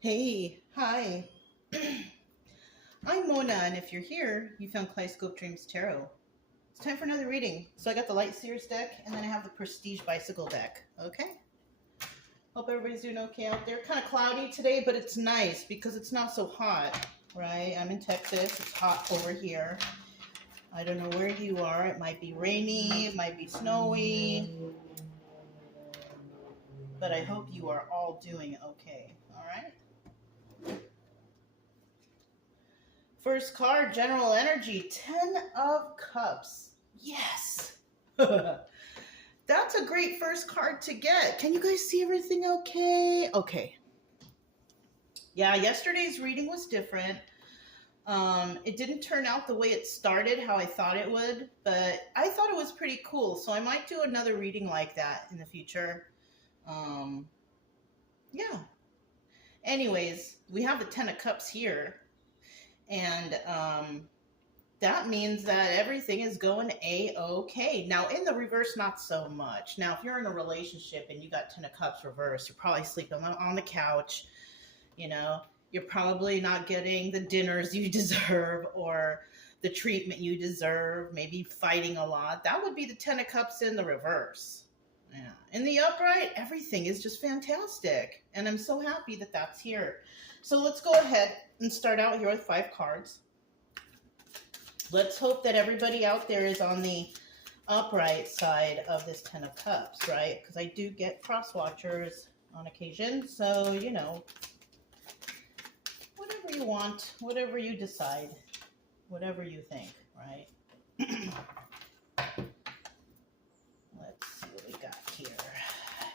Hey, hi. I'm Mona, and if you're here, you found Kaleidoscope Dreams Tarot. It's time for another reading. So I got the Light Seers deck, and then I have the Prestige Bicycle deck. Okay? Hope everybody's doing okay out there. Kind of cloudy today, but it's nice because it's not so hot, right? I'm in Texas. It's hot over here. I don't know where you are. It might be rainy, it might be snowy, but I hope you are all doing okay. All right? First card, General Energy, 10 of Cups. Yes. That's a great first card to get. Can you guys see everything okay? Okay. Yeah, yesterday's reading was different. It didn't turn out the way it started, how I thought it would, but I thought it was pretty cool. So I might do another reading like that in the future. Yeah. Anyways, we have the 10 of Cups here. And that means that everything is going a-okay. Now, in the reverse, not so much. Now, if you're in a relationship and you got 10 of Cups reversed, you're probably sleeping on the couch. You know, you're probably not getting the dinners you deserve or the treatment you deserve, maybe fighting a lot. That would be the 10 of Cups in the reverse. Yeah. In the upright, everything is just fantastic. And I'm so happy that that's here. So let's go ahead and start out here with 5 cards. Let's hope that everybody out there is on the upright side of this 10 of Cups, right? Because I do get cross watchers on occasion. So, you know, whatever you want, whatever you decide, whatever you think, right? Let's see what we got here.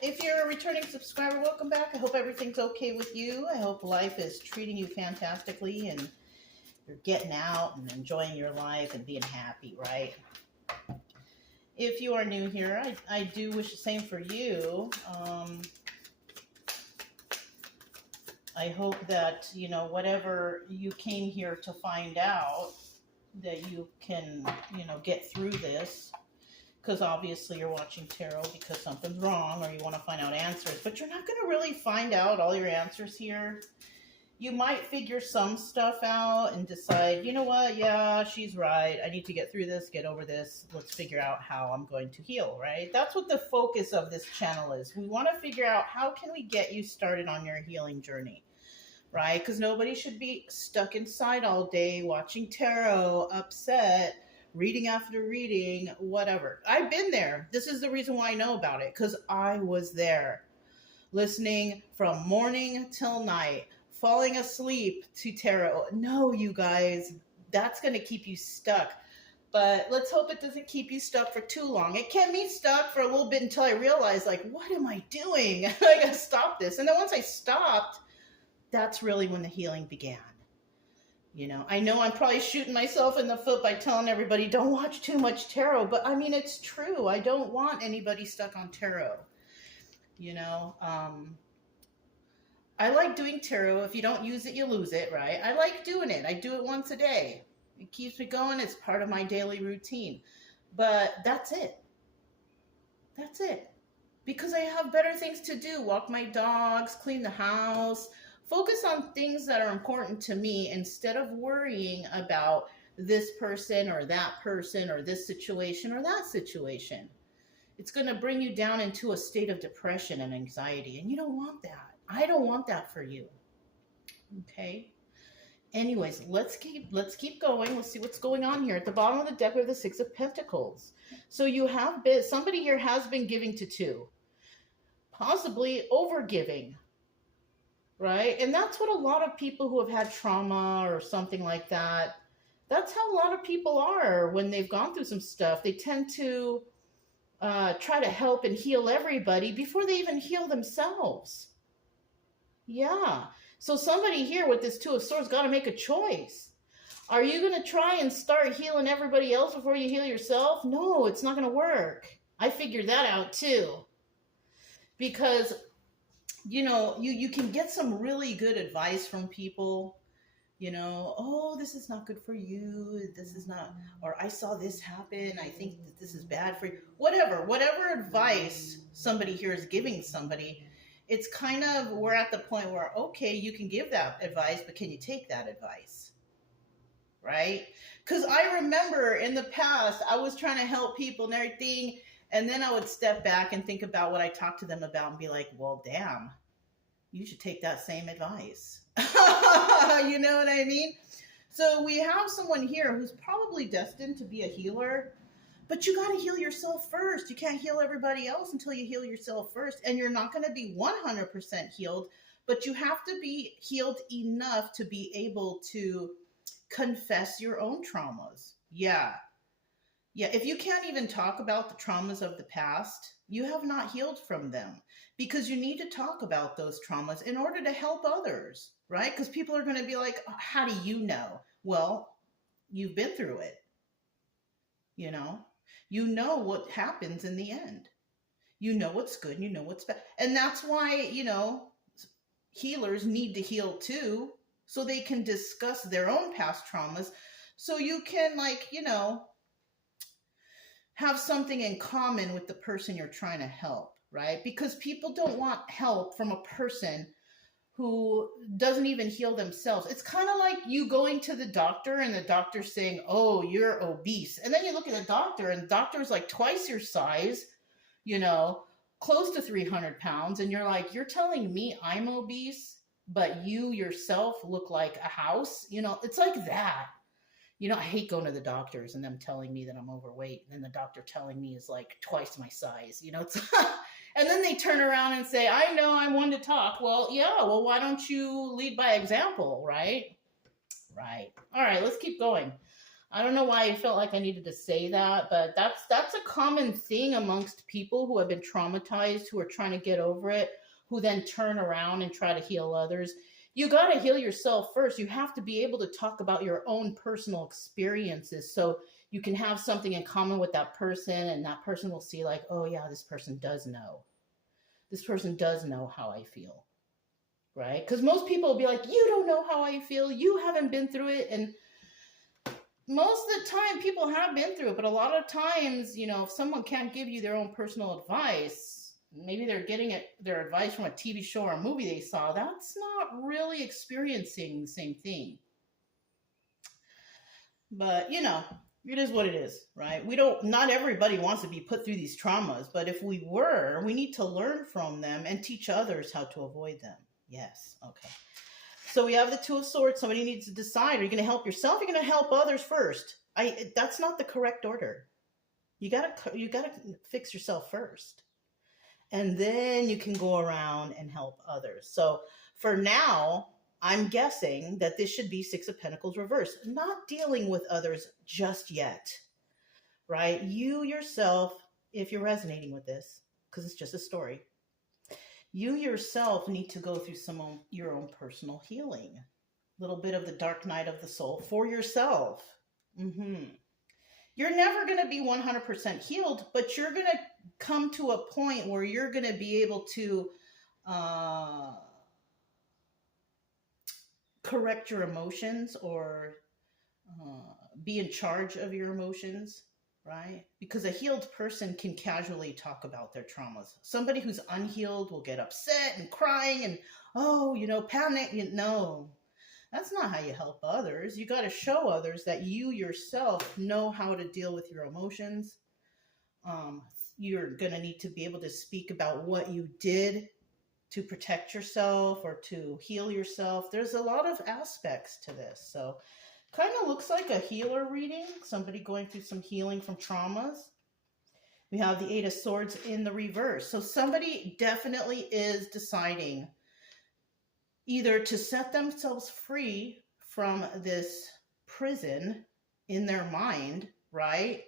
If you're a returning subscriber, welcome back. I hope everything's okay with you. I hope life is treating you fantastically and you're getting out and enjoying your life and being happy, right? If you are new here, I do wish the same for you. I hope that, you know, whatever you came here to find out, that you can, you know, get through this. Because obviously you're watching tarot because something's wrong or you want to find out answers. But you're not going to really find out all your answers here. You might figure some stuff out and decide, you know what, yeah, she's right. I need to get through this, get over this. Let's figure out how I'm going to heal, right? That's what the focus of this channel is. We want to figure out how can we get you started on your healing journey, right? Because nobody should be stuck inside all day watching tarot, upset, reading after reading, whatever. I've been there. This is the reason why I know about it, because I was there, listening from morning till night, falling asleep to tarot. No, you guys, that's going to keep you stuck. But let's hope it doesn't keep you stuck for too long. It kept me stuck for a little bit until I realized, like, what am I doing? I got to stop this. And then once I stopped, that's really when the healing began. You know I'm probably shooting myself in the foot by telling everybody don't watch too much tarot, but I mean, it's true. I don't want anybody stuck on tarot. You know, I like doing tarot. If you don't use it, you lose it, right? I like doing it. I do it once a day. It keeps me going. It's part of my daily routine. But that's it. That's it. Because I have better things to do. Walk my dogs, clean the house, focus on things that are important to me instead of worrying about this person or this situation or that situation. It's going to bring you down into a state of depression and anxiety, and you don't want that. I don't want that for you. Okay? Anyways, let's keep going. Let's see what's going on here. At the bottom of the deck, we have the 6 of Pentacles. So you have been, somebody here has been giving to 2, possibly over giving. Right? And that's what a lot of people who have had trauma or something like that, that's how a lot of people are when they've gone through some stuff. They tend to try to help and heal everybody before they even heal themselves. Yeah. So somebody here with this 2 of Swords got to make a choice. Are you going to try and start healing everybody else before you heal yourself? No, it's not going to work. I figured that out too. Because you know, you can get some really good advice from people, you know, oh, this is not good for you. This is not, or I saw this happen. I think that this is bad for you. Whatever advice somebody here is giving somebody, it's kind of, we're at the point where, okay, you can give that advice, but can you take that advice? Right? Because I remember in the past, I was trying to help people and everything. And then I would step back and think about what I talked to them about and be like, well, damn, you should take that same advice. You know what I mean? So we have someone here who's probably destined to be a healer, but you got to heal yourself first. You can't heal everybody else until you heal yourself first. And you're not going to be 100% healed, but you have to be healed enough to be able to confess your own traumas. Yeah. If you can't even talk about the traumas of the past, you have not healed from them, because you need to talk about those traumas in order to help others, right? Because people are going to be like, oh, how do you know? Well, you've been through it. You know what happens in the end. You know what's good and you know what's bad. And that's why, healers need to heal too, so they can discuss their own past traumas. So you can, have something in common with the person you're trying to help, right? Because people don't want help from a person who doesn't even heal themselves. It's kind of like you going to the doctor and the doctor saying, oh, you're obese. And then you look at the doctor and the doctor's like twice your size, close to 300 pounds. And you're like, you're telling me I'm obese, but you yourself look like a house? It's like that. I hate going to the doctors and them telling me that I'm overweight, and then the doctor telling me is like twice my size. It's and then they turn around and say, I know I'm one to talk. Well, yeah, why don't you lead by example, right? Right. All right, let's keep going. I don't know why I felt like I needed to say that, but that's a common thing amongst people who have been traumatized, who are trying to get over it, who then turn around and try to heal others. You got to heal yourself first. You have to be able to talk about your own personal experiences so you can have something in common with that person, and that person will see like, oh yeah, this person does know. This person does know how I feel, right? Because most people will be like, you don't know how I feel. You haven't been through it. And most of the time people have been through it, but a lot of times, if someone can't give you their own personal advice, maybe they're getting their advice from a TV show or a movie they saw, that's not really experiencing the same thing. But, it is what it is, right? Not everybody wants to be put through these traumas, but if we were, we need to learn from them and teach others how to avoid them. Yes, okay. So we have the Two of Swords. Somebody needs to decide, are you going to help yourself? Or are you going to help others first? That's not the correct order. You gotta fix yourself first. And then you can go around and help others. So for now, I'm guessing that this should be Six of Pentacles reversed. Not dealing with others just yet, right? You yourself, if you're resonating with this, because it's just a story, you yourself need to go through your own personal healing. A little bit of the dark night of the soul for yourself. You're never going to be 100% healed, but you're going to come to a point where you're going to be able to correct your emotions, or be in charge of your emotions, right? Because a healed person can casually talk about their traumas. Somebody who's unhealed will get upset and crying and, panic. No. That's not how you help others. You got to show others that you yourself know how to deal with your emotions. You're going to need to be able to speak about what you did to protect yourself or to heal yourself. There's a lot of aspects to this. So kind of looks like a healer reading, somebody going through some healing from traumas. We have the Eight of Swords in the reverse. So somebody definitely is deciding either to set themselves free from this prison in their mind, right?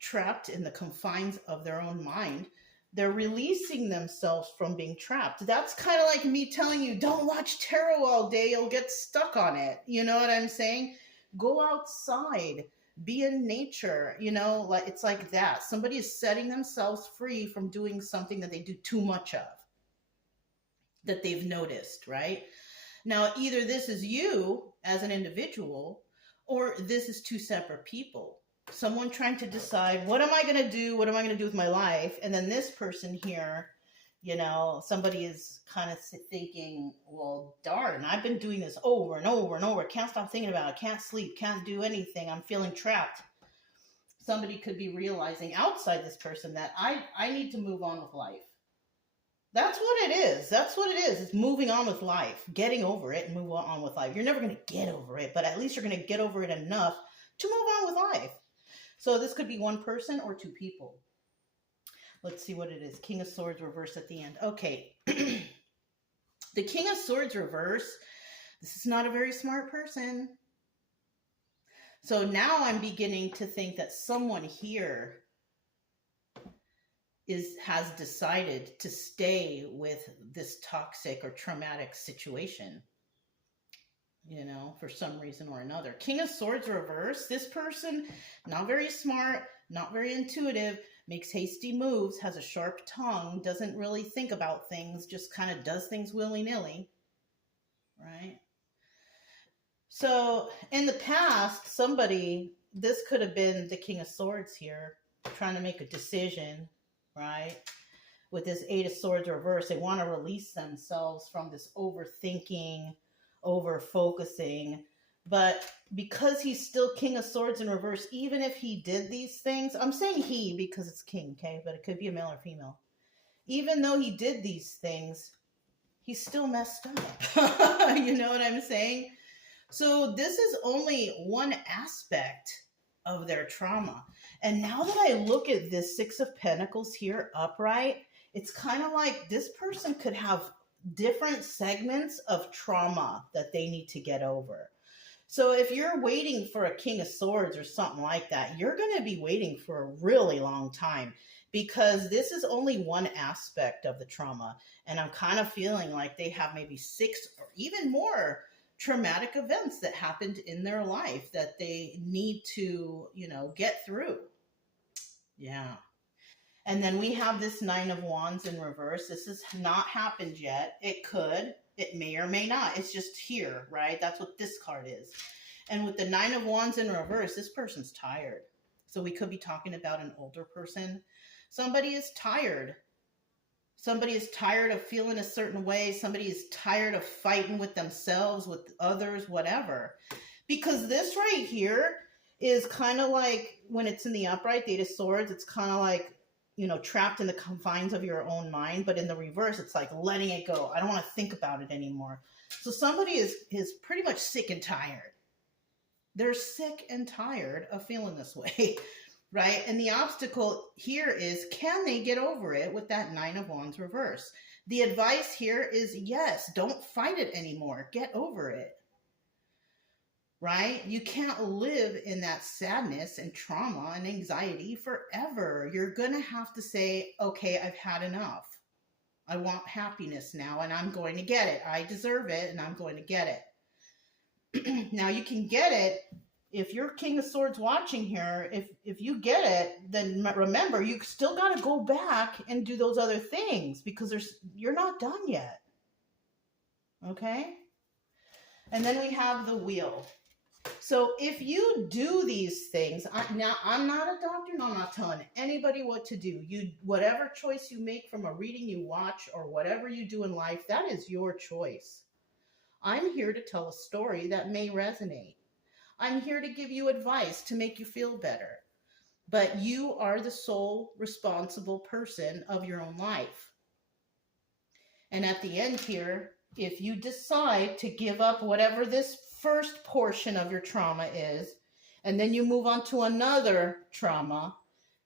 Trapped in the confines of their own mind. They're releasing themselves from being trapped. That's kind of like me telling you, don't watch tarot all day. You'll get stuck on it. You know what I'm saying? Go outside, be in nature, it's like that. Somebody is setting themselves free from doing something that they do too much of, that they've noticed, right? Now, either this is you as an individual, or this is two separate people. Someone trying to decide, what am I going to do? What am I going to do with my life? And then this person here, You know, somebody is kind of thinking, well, darn, I've been doing this over and over and over. Can't stop thinking about it. Can't sleep. Can't do anything. I'm feeling trapped. Somebody could be realizing outside this person that I need to move on with life. That's what it is. That's what it is. It's moving on with life, getting over it and move on with life. You're never going to get over it, but at least you're going to get over it enough to move on with life. So this could be one person or two people. Let's see what it is. King of Swords reverse at the end. Okay. The King of Swords reverse, this is not a very smart person. So now I'm beginning to think that someone here has decided to stay with this toxic or traumatic situation, you know, for some reason or another. King of Swords reverse, this person, not very smart, not very intuitive, makes hasty moves, has a sharp tongue, doesn't really think about things, just kind of does things willy-nilly, right? So in the past, somebody, this could have been the King of Swords here, trying to make a decision, right? With this Eight of Swords reverse, they want to release themselves from this overthinking, over-focusing. But because he's still King of Swords in reverse, even if he did these things, I'm saying he because it's king, okay? But it could be a male or female. Even though he did these things, he's still messed up. You know what I'm saying? So this is only one aspect of their trauma. And now that I look at this Six of Pentacles here upright, it's kind of like this person could have different segments of trauma that they need to get over. So if you're waiting for a King of Swords or something like that, you're going to be waiting for a really long time because this is only one aspect of the trauma. And I'm kind of feeling like they have maybe 6 or even more traumatic events that happened in their life that they need to, you know, get through. Yeah. And then we have this Nine of Wands in reverse. This has not happened yet. It could. It may or may not. It's just here, right? That's what this card is. And with the Nine of Wands in reverse, this person's tired. So we could be talking about an older person. Somebody is tired. Somebody is tired of feeling a certain way. Somebody is tired of fighting with themselves, with others, whatever. Because this right here is kind of like, when it's in the upright, the Eight of Swords, it's kind of like, you know, trapped in the confines of your own mind. But in the reverse, it's like letting it go. I don't want to think about it anymore. So somebody is pretty much sick and tired. They're sick and tired of feeling this way, right? And the obstacle here is, can they get over it with that Nine of Wands reverse? The advice here is, yes, don't fight it anymore. Get over it. Right? You can't live in that sadness and trauma and anxiety forever. You're going to have to say, okay, I've had enough. I want happiness now and I'm going to get it. I deserve it and I'm going to get it. Now you can get it if you're King of Swords watching here. If you get it, then remember, you still got to go back and do those other things because you're not done yet. Okay? And then we have the Wheel. So if you do these things, now I'm not a doctor, and I'm not telling anybody what to do. Whatever choice you make from a reading you watch or whatever you do in life, that is your choice. I'm here to tell a story that may resonate. I'm here to give you advice to make you feel better. But you are the sole responsible person of your own life. And at the end here, if you decide to give up whatever this first portion of your trauma is, and then you move on to another trauma,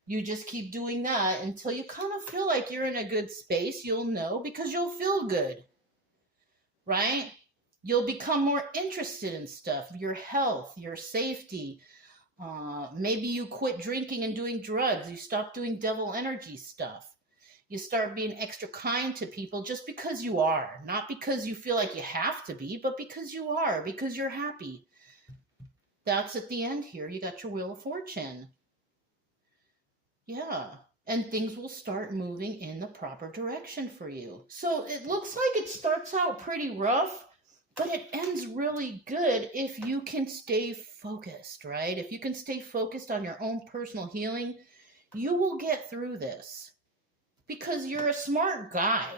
you just keep doing that until you kind of feel like you're in a good space. You'll know because you'll feel good, right? You'll become more interested in stuff, your health, your safety. Maybe you quit drinking and doing drugs. You stop doing devil energy stuff. You start being extra kind to people just because you are. Not because you feel like you have to be, but because you are, because you're happy. That's at the end here. You got your Wheel of Fortune. Yeah. And things will start moving in the proper direction for you. So it looks like it starts out pretty rough, but it ends really good if you can stay focused, right? If you can stay focused on your own personal healing, you will get through this. because you're a smart guy,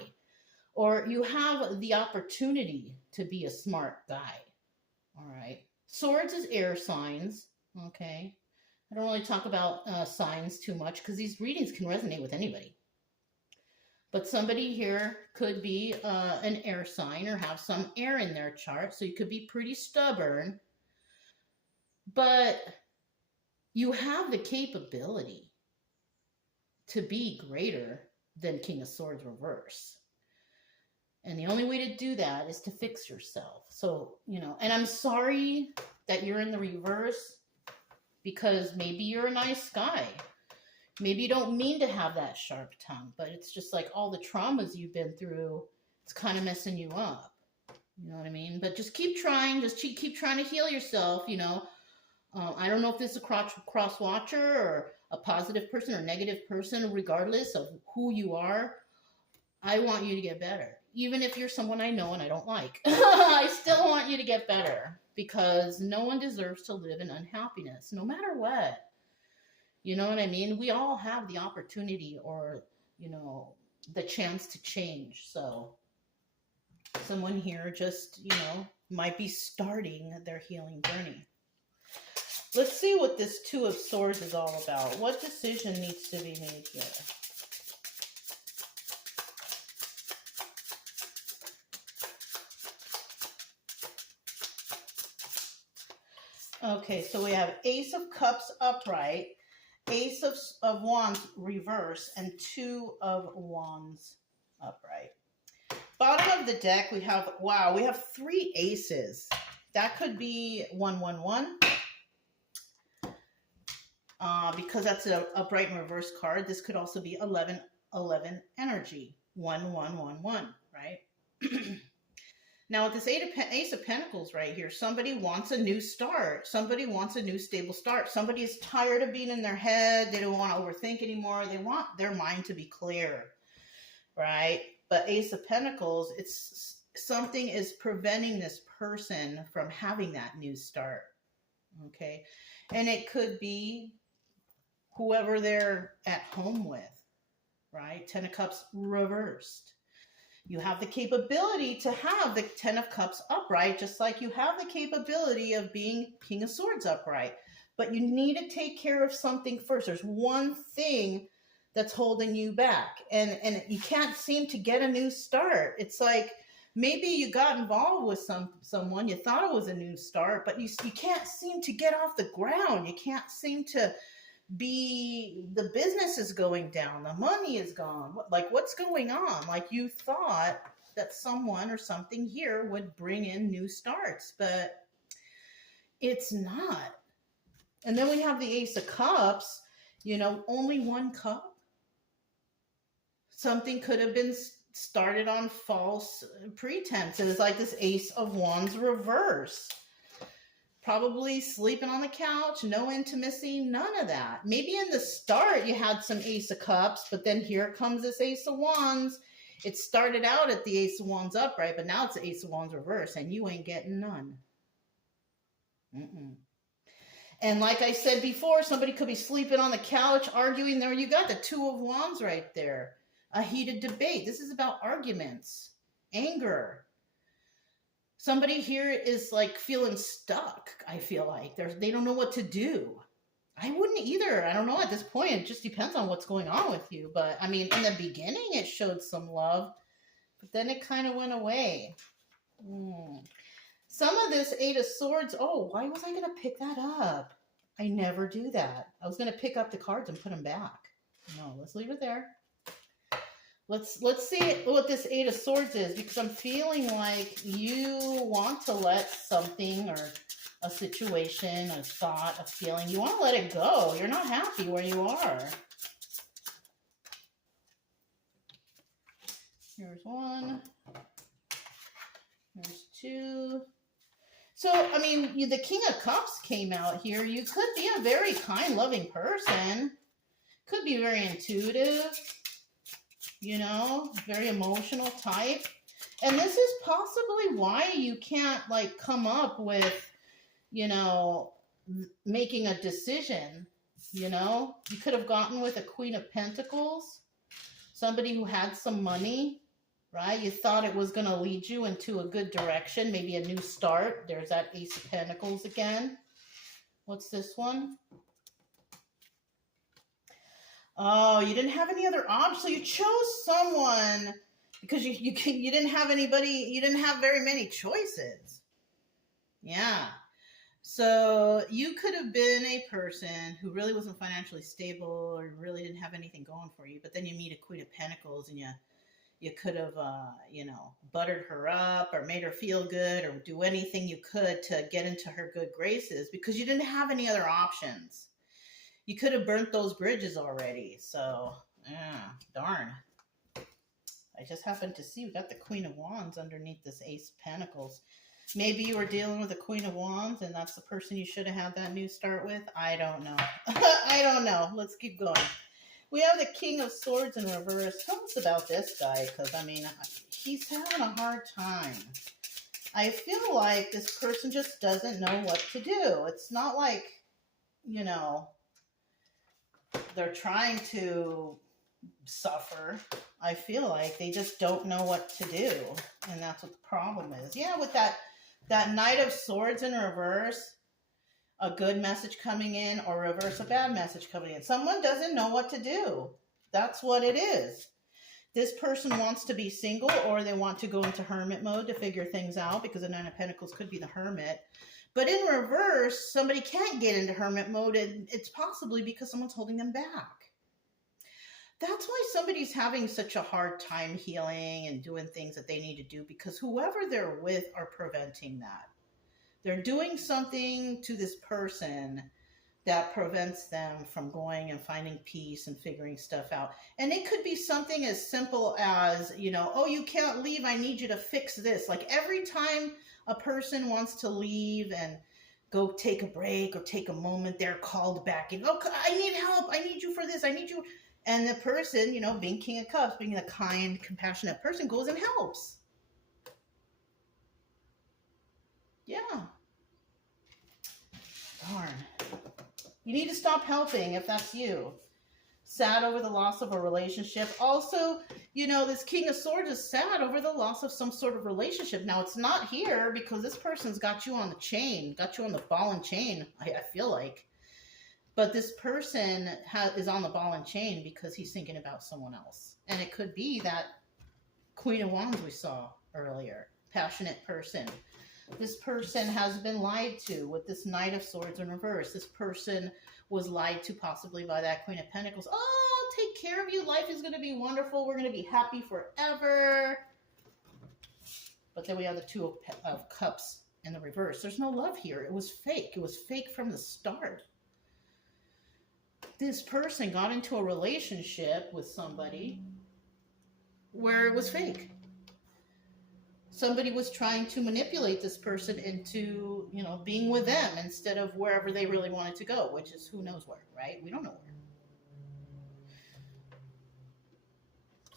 or you have the opportunity to be a smart guy. All right. Swords is air signs. Okay. I don't really talk about signs too much because these readings can resonate with anybody. But somebody here could be an air sign or have some air in their chart. So you could be pretty stubborn. But you have the capability to be greater than King of Swords reverse. And the only way to do that is to fix yourself. So, and I'm sorry that you're in the reverse, because maybe you're a nice guy. Maybe you don't mean to have that sharp tongue, but it's just like all the traumas you've been through, it's kind of messing you up. You know what I mean? But just keep trying. Just keep trying to heal yourself, I don't know if this is a cross watcher or a positive person or negative person, regardless of who you are. I want you to get better. Even if you're someone I know and I don't like, I still want you to get better, because no one deserves to live in unhappiness, no matter what. You know what I mean? We all have the opportunity or, the chance to change. So someone here just, might be starting their healing journey. Let's see what this Two of Swords is all about. What decision needs to be made here? Okay, so we have Ace of Cups upright, Ace of Wands reverse, and Two of Wands upright. Bottom of the deck, we have 3 aces. That could be 111. Because that's an upright and reverse card. This could also be 1111 energy. 1111, right? Now with this Ace of Pentacles right here, somebody wants a new start. Somebody wants a new stable start. Somebody is tired of being in their head. They don't want to overthink anymore. They want their mind to be clear, right? But Ace of Pentacles, it's something is preventing this person from having that new start, okay? And it could be whoever they're at home with, right? 10 of Cups reversed. You have the capability to have the 10 of Cups upright, just like you have the capability of being King of Swords upright. But you need to take care of something first. There's one thing that's holding you back, and you can't seem to get a new start. It's like maybe you got involved with someone, you thought it was a new start, but you can't seem to get off the ground. You can't seem to the business is going down, the money is gone. Like, what's going on? Like, you thought that someone or something here would bring in new starts, but it's not. And then we have the Ace of Cups, only one cup. Something could have been started on false pretenses, like this Ace of Wands reverse. Probably sleeping on the couch, no intimacy, none of that. Maybe in the start you had some Ace of Cups, but then here comes this Ace of Wands. It started out at the Ace of Wands upright, but now it's the Ace of Wands reverse, and you ain't getting none. And like I said before, somebody could be sleeping on the couch, arguing. There you got the Two of Wands right there. A heated debate. This is about arguments, anger. Somebody here is like feeling stuck. I feel like they don't know what to do. I wouldn't either. I don't know at this point. It just depends on what's going on with you. But I mean, in the beginning, it showed some love, but then it kind of went away. Some of this Eight of Swords. Oh, why was I going to pick that up? I never do that. I was going to pick up the cards and put them back. No, let's leave it there. Let's see what this Eight of Swords is, because I'm feeling like you want to let something or a situation, a thought, a feeling, you want to let it go. You're not happy where you are. Here's one. Here's two. So, I mean, the King of Cups came out here. You could be a very kind, loving person. Could be very intuitive. Very emotional type. And this is possibly why you can't, like, come up with, making a decision, You could have gotten with a Queen of Pentacles. somebody who had some money, right? You thought it was going to lead you into a good direction, maybe a new start. There's that Ace of Pentacles again. What's this one? Oh, you didn't have any other options. So you chose someone because you didn't have anybody, you didn't have very many choices. Yeah. So you could have been a person who really wasn't financially stable or really didn't have anything going for you, but then you meet a Queen of Pentacles and you could have, buttered her up or made her feel good or do anything you could to get into her good graces because you didn't have any other options. You could have burnt those bridges already. So, yeah, darn. I just happened to see we got the Queen of Wands underneath this Ace of Pentacles. Maybe you were dealing with the Queen of Wands and that's the person you should have had that new start with. I don't know. I don't know. Let's keep going. We have the King of Swords in reverse. Tell us about this guy because, I mean, he's having a hard time. I feel like this person just doesn't know what to do. It's not like, they're trying to suffer. I feel like they just don't know what to do. And that's what the problem is. Yeah, with that Knight of Swords in reverse, a good message coming in or reverse a bad message coming in. Someone doesn't know what to do. That's what it is. This person wants to be single or they want to go into hermit mode to figure things out because the Nine of Pentacles could be the hermit. But in reverse, somebody can't get into hermit mode and it's possibly because someone's holding them back. That's why somebody's having such a hard time healing and doing things that they need to do because whoever they're with are preventing that. They're doing something to this person that prevents them from going and finding peace and figuring stuff out. And it could be something as simple as, oh, you can't leave. I need you to fix this. Like every time a person wants to leave and go take a break or take a moment, they're called back and, oh, I need help. I need you for this. I need you. And the person, being King of Cups, being a kind, compassionate person, goes and helps. Yeah. Darn. You need to stop helping if that's you. Sad over the loss of a relationship. Also, this King of Swords is sad over the loss of some sort of relationship. Now, it's not here because this person's got you on the chain, got you on the ball and chain, I feel like. But this person is on the ball and chain because he's thinking about someone else. And it could be that Queen of Wands we saw earlier. Passionate person. This person has been lied to with this Knight of Swords in reverse. This person was lied to possibly by that Queen of Pentacles. Oh, I'll take care of you. Life is going to be wonderful. We're going to be happy forever. But then we have the Two of Cups in the reverse. There's no love here. It was fake. It was fake from the start. This person got into a relationship with somebody where it was fake. Somebody was trying to manipulate this person into, being with them instead of wherever they really wanted to go, which is who knows where, right? We don't know where.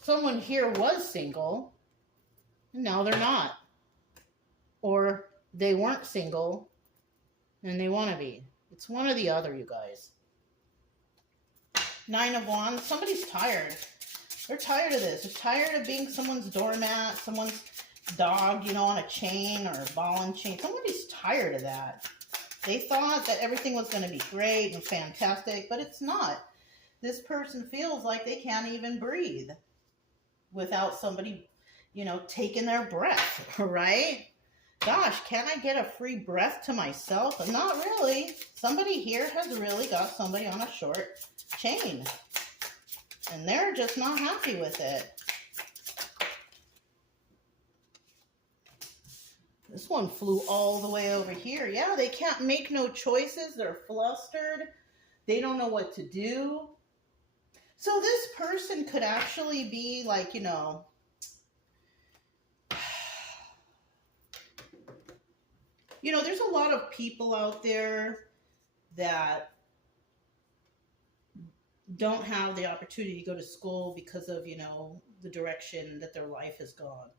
Someone here was single, and now they're not. Or they weren't single, and they want to be. It's one or the other, you guys. Nine of Wands. Somebody's tired. They're tired of this. They're tired of being someone's doormat, someone's dog, on a chain or a ball and chain. Somebody's tired of that. They thought that everything was going to be great and fantastic, but it's not. This person feels like they can't even breathe without somebody, taking their breath, right? Gosh, can't I get a free breath to myself? Not really. Somebody here has really got somebody on a short chain, and they're just not happy with it. This one flew all the way over here. Yeah, they can't make no choices. They're flustered. They don't know what to do. So this person could actually be like, there's a lot of people out there that don't have the opportunity to go to school because of, the direction that their life has gone,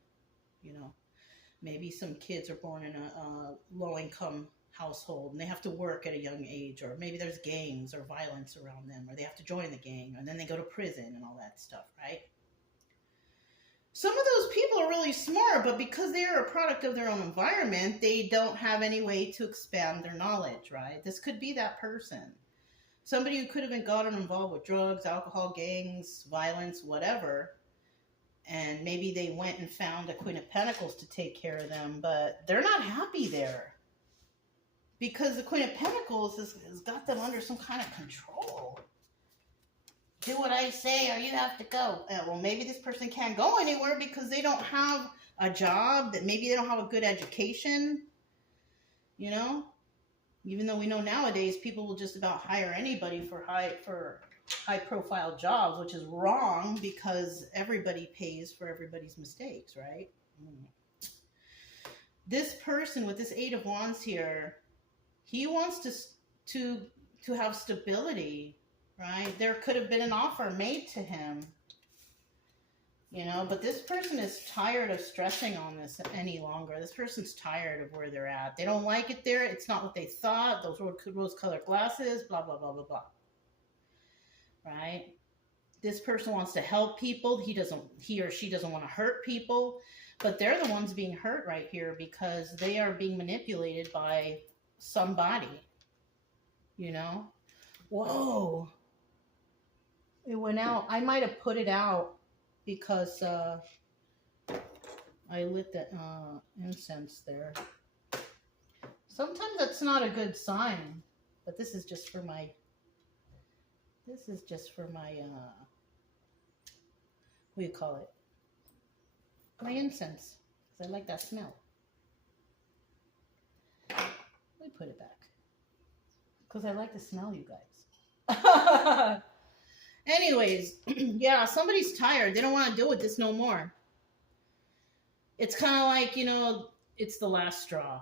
Maybe some kids are born in a low-income household and they have to work at a young age, or maybe there's gangs or violence around them, or they have to join the gang and then they go to prison and all that stuff, right? Some of those people are really smart, but because they are a product of their own environment, they don't have any way to expand their knowledge, right? This could be that person. Somebody who could have been gotten involved with drugs, alcohol, gangs, violence, whatever. And maybe they went and found a Queen of Pentacles to take care of them, but they're not happy there. Because the Queen of Pentacles has got them under some kind of control. Do what I say or you have to go. Well, maybe this person can't go anywhere because they don't have a job, that maybe they don't have a good education, you know? Even though we know nowadays people will just about hire anybody for high profile jobs, which is wrong because everybody pays for everybody's mistakes, right? This person with this Eight of Wands here, he wants to have stability. Right? There could have been an offer made to him, you know, but this person is tired of stressing on this any longer. This person's tired of where they're at. They don't like it there. It's not what they thought. Those rose-colored glasses, blah, blah, blah, blah, blah. Right? This person wants to help people. He or she doesn't want to hurt people, but they're the ones being hurt right here because they are being manipulated by somebody, you know? Whoa. It went out. I might have put it out because I lit the incense there. Sometimes that's not a good sign, but this is just for my, what do you call it? My incense, because I like that smell. Let me put it back, because I like the smell, you guys. Anyways, yeah, somebody's tired. They don't want to deal with this no more. It's kind of like, you know, it's the last straw.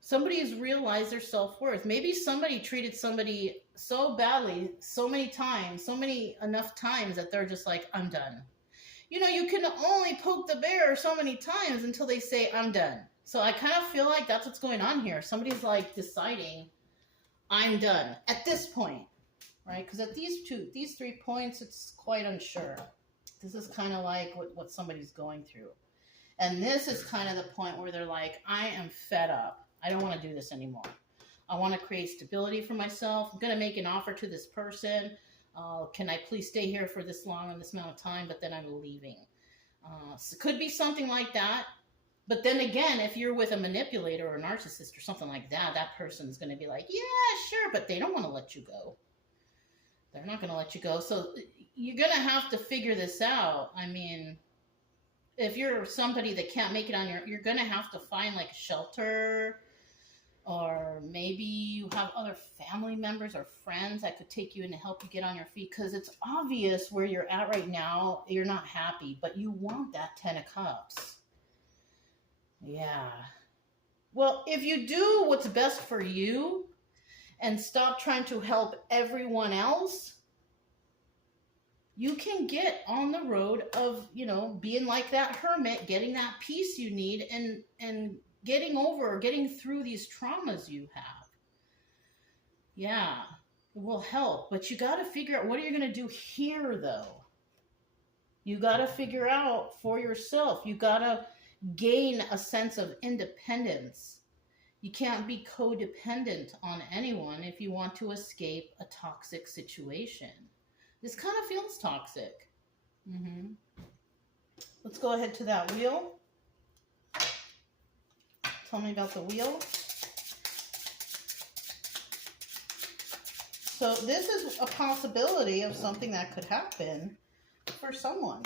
Somebody has realized their self-worth. Maybe somebody treated somebody so badly, so many times, enough times that they're just like, I'm done. You know, you can only poke the bear so many times until they say, I'm done. So I kind of feel like that's what's going on here. Somebody's like deciding, I'm done at this point. Right? Because at these 3 points, it's quite unsure. This is kind of like what somebody's going through. And this is kind of the point where they're like, I am fed up. I don't want to do this anymore. I want to create stability for myself. I'm going to make an offer to this person. Can I please stay here for this long and this amount of time? But then I'm leaving. So it could be something like that. But then again, if you're with a manipulator or a narcissist or something like that, that person's going to be like, yeah, sure. But they don't want to let you go. They're not going to let you go. So you're going to have to figure this out. I mean, if you're somebody that can't make it on you're going to have to find like a shelter, or maybe you have other family members or friends that could take you in to help you get on your feet. Because it's obvious where you're at right now. You're not happy, but you want that 10 of Cups. Yeah. Well, if you do what's best for you, and stop trying to help everyone else, you can get on the road of, you know, being like that hermit, getting that peace you need, and getting over or getting through these traumas you have. Yeah, it will help. But you got to figure out, what are you going to do here, though? You got to figure out for yourself. You got to gain a sense of independence. You can't be codependent on anyone if you want to escape a toxic situation. This kind of feels toxic. Let's go ahead to that wheel. Tell me about the wheel. So this is a possibility of something that could happen for someone.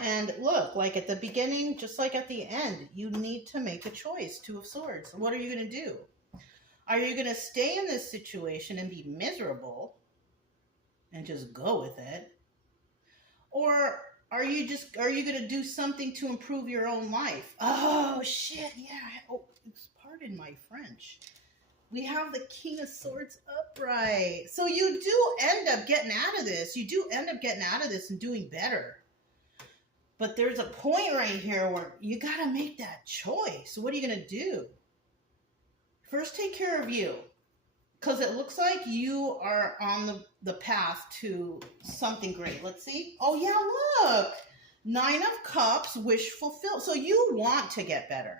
And look, like at the beginning, just like at the end, you need to make a choice. Two of Swords. What are you going to do? Are you going to stay in this situation and be miserable and just go with it? Or are you going to do something to improve your own life? Oh, shit, yeah. Oh, pardon my French. We have the King of Swords upright. So you do end up getting out of this. You do end up getting out of this and doing better. But there's a point right here where you got to make that choice. What are you going to do? First, take care of you. Because it looks like you are on the path to something great. Let's see. Oh, yeah, look. 9 of Cups, wish fulfilled. So you want to get better.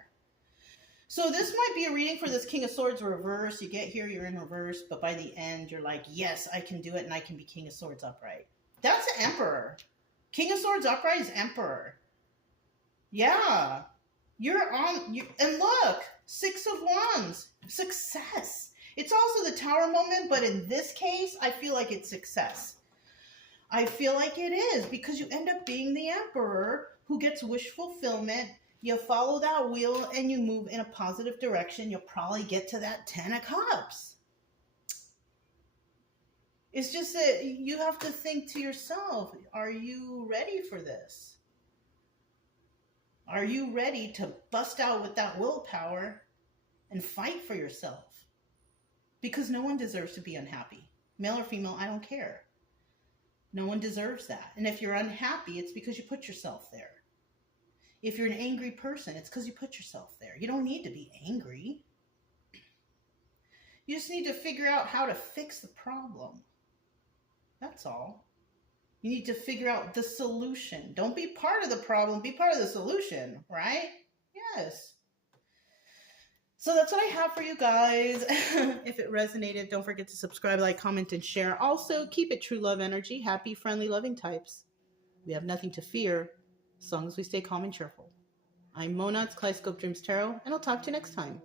So this might be a reading for this King of Swords reverse. You get here, you're in reverse, but by the end, you're like, yes, I can do it, and I can be King of Swords upright. That's the Emperor. King of Swords upright is Emperor. Yeah. You're on, and look, 6 of Wands. Success. It's also the Tower moment, but in this case, I feel like it's success. I feel like it is, because you end up being the Emperor who gets wish fulfillment. You follow that wheel and you move in a positive direction. You'll probably get to that 10 of Cups. It's just that you have to think to yourself, are you ready for this? Are you ready to bust out with that willpower and fight for yourself? Because no one deserves to be unhappy. Male or female, I don't care. No one deserves that. And if you're unhappy, it's because you put yourself there. If you're an angry person, it's because you put yourself there. You don't need to be angry. You just need to figure out how to fix the problem. That's all. You need to figure out the solution. Don't be part of the problem, be part of the solution, right? Yes. So that's what I have for you guys. If it resonated, don't forget to subscribe, like, comment, and share. Also, keep it true love energy. Happy, friendly, loving types. We have nothing to fear as long as we stay calm and cheerful. I'm Monats, Kaleidoscope Dreams Tarot, and I'll talk to you next time.